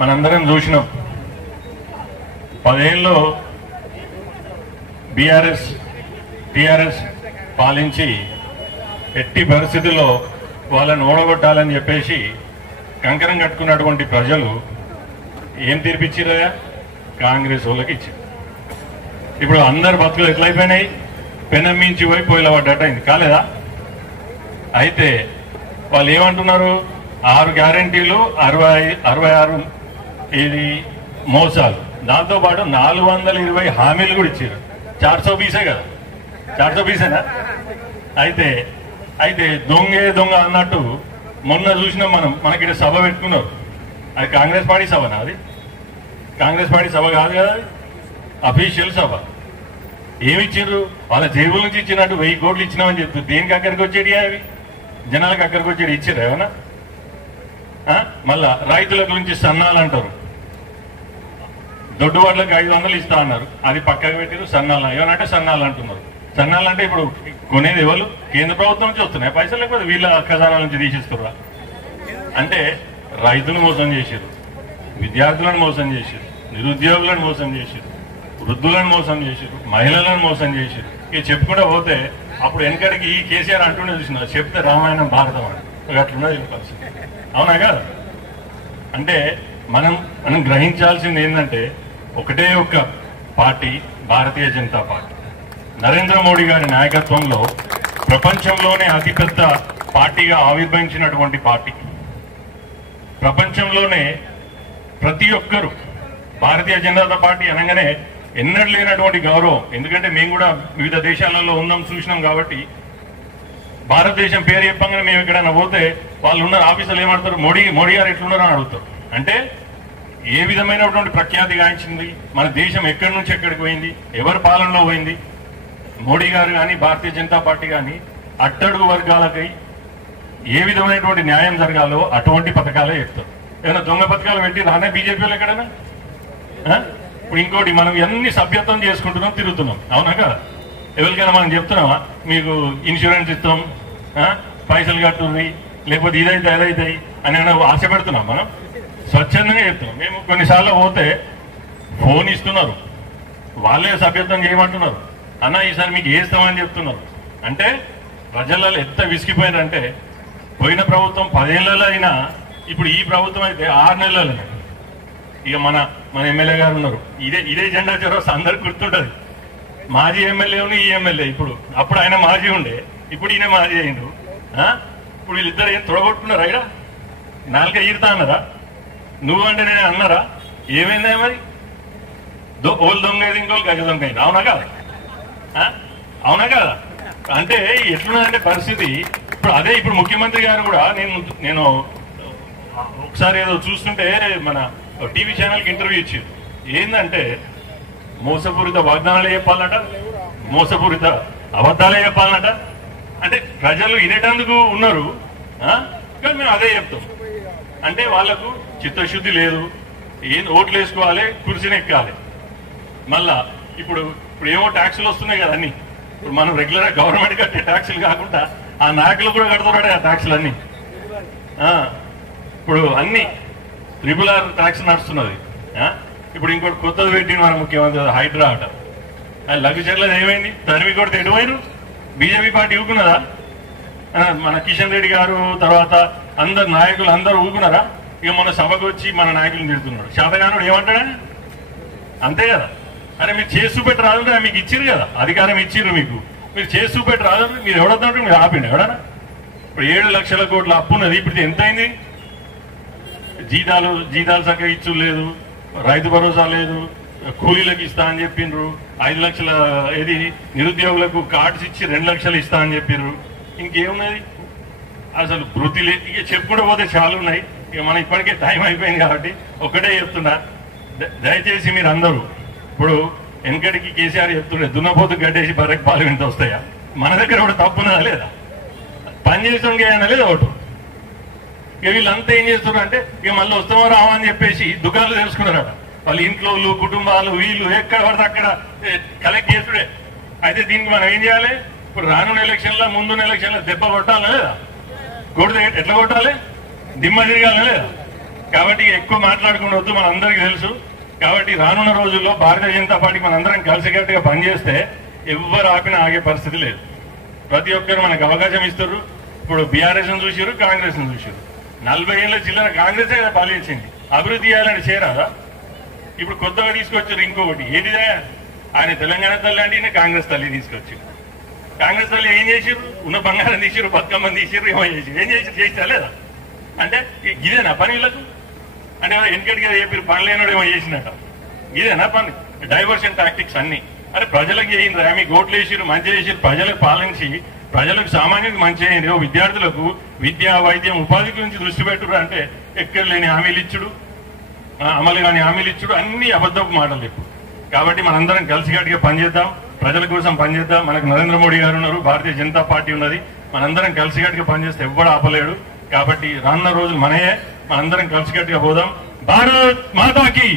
మనందరం చూసినాం. 10 ఏళ్ళలో బీఆర్ఎస్ టీఆర్ఎస్ పాలించి ఎట్టి పరిస్థితుల్లో వాళ్ళని ఓడగొట్టాలని చెప్పేసి కంకరం కట్టుకున్నటువంటి ప్రజలు ఏం తీర్పిచ్చిరా? కాంగ్రెస్ వాళ్ళకి ఇచ్చారు. ఇప్పుడు అందరు బతుకులు ఎట్లయిపోయినాయి? పెనమ్మించి పోయి పొయ్యిలో పడ్డట్టు అయింది. కాలేదా? అయితే వాళ్ళు ఏమంటున్నారు? 6 గ్యారంటీలు 66 ఇది మోసాలు, దాంతోపాటు 420 హామీలు కూడా ఇచ్చారు. 420 కదా, 420 అయితే దొంగే దొంగ అన్నట్టు మొన్న చూసినాం మనకి సభ పెట్టుకున్నారు. అది కాంగ్రెస్ పార్టీ సభనా? అది కాంగ్రెస్ పార్టీ సభ కాదు కదా, అది అఫీషియల్ సభ. ఏమిచ్చారు? వాళ్ళ జేబుల నుంచి ఇచ్చినట్టు 1000 కోట్లు ఇచ్చినామని చెప్తారు. దేనికి అక్కడికి వచ్చేటి? అవి జనాలకు అక్కడికి వచ్చేది ఇచ్చారు ఏమన్నా? మళ్ళా రైతుల గురించి సన్నాలు అంటారు. దొడ్డువాళ్ళకి 500 ఇస్తా అన్నారు, అది పక్కకు పెట్టారు. సన్నాలు ఏమనంటే సన్నాలు అంటున్నారు. సన్నాలు అంటే ఇప్పుడు కొనేది ఎవరు? కేంద్ర ప్రభుత్వం నుంచి వస్తున్నాయి పైసలు, లేకపోతే వీళ్ళ ఖజానా నుంచి తీసిస్తుర్రా? అంటే రైతులు మోసం చేశారు, విద్యార్థులను మోసం చేశారు, నిరుద్యోగులను మోసం చేశారు, వృద్ధులను మోసం చేశారు, మహిళలను మోసం చేశారు. ఇక చెప్పుకుంటూ పోతే అప్పుడు వెనకడికి ఈ కేసీఆర్ అంటూనే చూసినారు, చెప్తే రామాయణం భారతం అని అట్లున్నది పరిస్థితి. అవునా కదా? అంటే మనం గ్రహించాల్సింది ఏంటంటే ఒకటే ఒక్క పార్టీ, భారతీయ జనతా పార్టీ. నరేంద్ర మోడీ గారి నాయకత్వంలో ప్రపంచంలోనే అతిపెద్ద పార్టీగా ఆవిర్భవించినటువంటి పార్టీ. ప్రపంచంలోనే ప్రతి ఒక్కరూ భారతీయ జనతా పార్టీ అనగానే ఎన్నడూ లేనటువంటి గౌరవం. ఎందుకంటే మేము కూడా వివిధ దేశాలలో ఉన్నాం, చూసినాం కాబట్టి భారతదేశం పేరు చెప్పగానే మేము ఎక్కడైనా పోతే వాళ్ళు ఉన్న ఆఫీసులు ఏమంటారు? మోడీ గారు ఎట్లున్నారో అని అడుగుతారు. అంటే ఏ విధమైనటువంటి ప్రఖ్యాతి గాంచింది మన దేశం? ఎక్కడి నుంచి ఎక్కడికి పోయింది? ఎవరి పాలనలో పోయింది? మోడీ గారు కానీ భారతీయ జనతా పార్టీ కానీ అట్టడుగు వర్గాలకై ఏ విధమైనటువంటి న్యాయం జరగాలో అటువంటి పథకాలే చెప్తారు. ఏదైనా దొంగ పథకాలు పెట్టి రానే బీజేపీలో ఎక్కడైనా? ఇప్పుడు ఇంకోటి, మనం ఎన్ని సభ్యత్వం చేసుకుంటున్నాం, తిరుగుతున్నాం. అవునా కదా? ఎవరికైనా మనం చెప్తున్నామా మీకు ఇన్సూరెన్స్ ఇస్తాం, పైసలు కట్టుర్రి, లేకపోతే ఇదైతే అదైతాయి అని ఆశ పెడుతున్నాం? మనం స్వచ్ఛందంగా చెప్తున్నాం. మేము కొన్నిసార్లు పోతే ఫోన్ ఇస్తున్నారు, వాళ్ళే సభ్యత్వం చేయమంటున్నారు. అన్న ఈసారి మీకు వేస్తామని చెప్తున్నారు. అంటే ప్రజలలో ఎంత విసిగిపోయారంటే పోయిన ప్రభుత్వం 10 ఏళ్లలో అయినా ఇప్పుడు ఈ ప్రభుత్వం అయితే 6 నెలలనే. ఇక మన ఎమ్మెల్యే గారు ఉన్నారు, ఇదే జెండా చొరవ అందరికి గుర్తుంటది. మాజీ ఎమ్మెల్యేను ఈ ఎమ్మెల్యే, అప్పుడు ఆయన మాజీ ఉండే, ఇప్పుడు ఈయన మాజీ అయిండు. ఇప్పుడు వీళ్ళిద్దరు ఏం తొడగొట్టుకున్నారా? ఇక్కడ 4 ఈరుతా అన్నారా? నువ్వు అంటే నేను అన్నారా? ఏమైందా మరి? ఓళ్ళు దొంగ ఇంకోళ్ళు గజ దొంగ అయింది. అవునా కదా? అవునా కదా? అంటే ఎట్లున్నదంటే పరిస్థితి. ఇప్పుడు ముఖ్యమంత్రి గారు కూడా నేను ఒకసారి ఏదో చూస్తుంటే మన టీవీ ఛానల్కి ఇంటర్వ్యూ ఇచ్చారు. ఏంటంటే మోసపూరిత వాగ్దానాలే చెప్పాలన్నట, మోసపూరిత అబద్ధాలే చెప్పాలన్నట. అంటే ప్రజలు వినేటందుకు ఉన్నారు, కానీ మేము అదే చెప్తాం. అంటే వాళ్లకు చిత్తశుద్ధి లేదు. ఏం ఓట్లు వేసుకోవాలి, కుర్చీని ఎక్కాలి. మళ్ళా ఇప్పుడు ఏమో ట్యాక్సులు వస్తున్నాయి కదా అన్ని. ఇప్పుడు మనం రెగ్యులర్ గా గవర్నమెంట్ కట్టే ట్యాక్సులు కాకుండా ఆ నాయకులు కూడా కడుతున్నాడే ఆ ట్యాక్సులు అన్ని. ఇప్పుడు అన్ని RRR ట్యాక్స్ నడుస్తున్నది. ఇప్పుడు ఇంకోటి కొత్తది పెట్టిన మన ముఖ్యమంత్రి హైడ్రా అట. లగ్గుచర్లది ఏమైంది? తరిమి కొడితే ఎటువైరు? BJP party ఊకున్నదా? మన కిషన్ రెడ్డి గారు తర్వాత అందరు నాయకులు అందరూ ఊకున్నారా? ఇక మన సభకు వచ్చి మన నాయకులను తిడుతున్నాడు. శాతగానుడు ఏమంటాడా? అంతే కదా? అరే మీరు చేసి చూపెట్టి రాదు, మీకు ఇచ్చిరు కదా, అధికారం ఇచ్చిర్రు మీకు, మీరు చేసి చూపెట్టి రాదు. మీరు ఎవడొద్దంటే మీరు ఆపిండి ఎవడన్నా? ఇప్పుడు 7 లక్షల కోట్ల అప్పు ఉన్నది. ఇప్పుడు ఎంత అయింది? జీతాలు చక్కగా ఇచ్చు లేదు, రైతు భరోసా లేదు, కూలీలకు ఇస్తా అని చెప్పిండ్రు. 5 లక్షల ఏది నిరుద్యోగులకు కార్డ్స్ ఇచ్చి 2 లక్షలు ఇస్తా అని చెప్పిర్రు. ఇంకేమున్నది? అసలు వృత్తి లేదు. ఇక చెప్పుకుంటూ పోతే చాలా ఉన్నాయి. ఇక మనం ఇప్పటికే టైం అయిపోయింది కాబట్టి ఒకటే చెప్తున్నా, దయచేసి మీరు అందరూ ఇప్పుడు వెనకడికి కేసీఆర్ చెప్తుండే దున్నపోతు గడ్డేసి బర్రెకి పాలు వింత వస్తాయా? మన దగ్గర కూడా తప్పున్నదా లేదా? పని చేస్తుండే లేదా ఒకటి. ఇక వీళ్ళంతా ఏం చేస్తున్నారు అంటే ఇక మళ్ళీ వస్తామో రావా అని చెప్పేసి దుకాణాలు తెలుసుకున్నారట. వాళ్ళ ఇంట్లో కుటుంబాలు వీళ్ళు ఎక్కడ పడితే అక్కడ కలెక్ట్ చేసుడే. అయితే దీనికి మనం ఏం చేయాలి? ఇప్పుడు రానున్న ఎలక్షన్లో ముందున్న ఎలక్షన్లో దెబ్బ కొట్టాలనా లేదా? కొడితే ఎట్లా కొట్టాలి? దిమ్మ తిరగాలనా లేదా? కాబట్టి ఎక్కువ మాట్లాడుకుని వద్దు, మనందరికీ తెలుసు. కాబట్టి రానున్న రోజుల్లో భారతీయ జనతా పార్టీకి మనందరం కలిసికట్టుగా పనిచేస్తే ఎవరు ఆపినా ఆగే పరిస్థితి లేదు. ప్రతి ఒక్కరు మనకు అవకాశం ఇస్తారు. ఇప్పుడు బీఆర్ఎస్ ను చూసారు, కాంగ్రెస్ ను చూసారు. 40 ఏళ్ళ చిల్లర కాంగ్రెస్ పాలించింది. అభివృద్ధి చేయాలని చేరాదా? ఇప్పుడు కొత్తగా తీసుకొచ్చారు ఇంకొకటి. ఏంటిదే? ఆయన తెలంగాణ తల్లి అంటే ఈయన కాంగ్రెస్ తల్లి తీసుకొచ్చారు. కాంగ్రెస్ తల్లి ఏం చేసారు? ఉన్న బంగారం తీసారు, బతుకమ్మని తీసారు, ఏమో చేసారు. ఏం చేసి చేస్తా లేదా? అంటే ఇదేనా పని వీళ్ళకు? అంటే వెనకటిగా చెప్పారు పని లేనోడు ఏమో చేసినట్ట. ఇదేనా పని? డైవర్షన్ టాక్టిక్స్ అన్ని. అరే ప్రజలకు చేయండి, మీకు ఓట్లు వేసారు, మంచి చేసారు, ప్రజలకు పాలించి ప్రజలకు సామాన్యులకు మంచి చేయండి. విద్యార్థులకు విద్య, వైద్యం, ఉపాధి గురించి దృష్టి పెట్టురు అంటే ఎక్కడ లేని హామీలు ఇచ్చుడు, అమలు కాని హామీలు ఇచ్చుడు, అన్ని అబద్ధపు మాటలు ఇప్పుడు. కాబట్టి మనందరం కలిసికట్టుగా పనిచేద్దాం, ప్రజల కోసం పనిచేద్దాం. మనకు నరేంద్ర మోడీ గారు ఉన్నారు, భారతీయ జనతా పార్టీ ఉన్నది. మనందరం కలిసికట్టుగా పనిచేస్తే ఎవ్వడు ఆపలేడు. కాబట్టి రానున్న రోజులు మనయే, మనందరం కలిసికట్టుగా పోదాం. భారత్ మాతాకి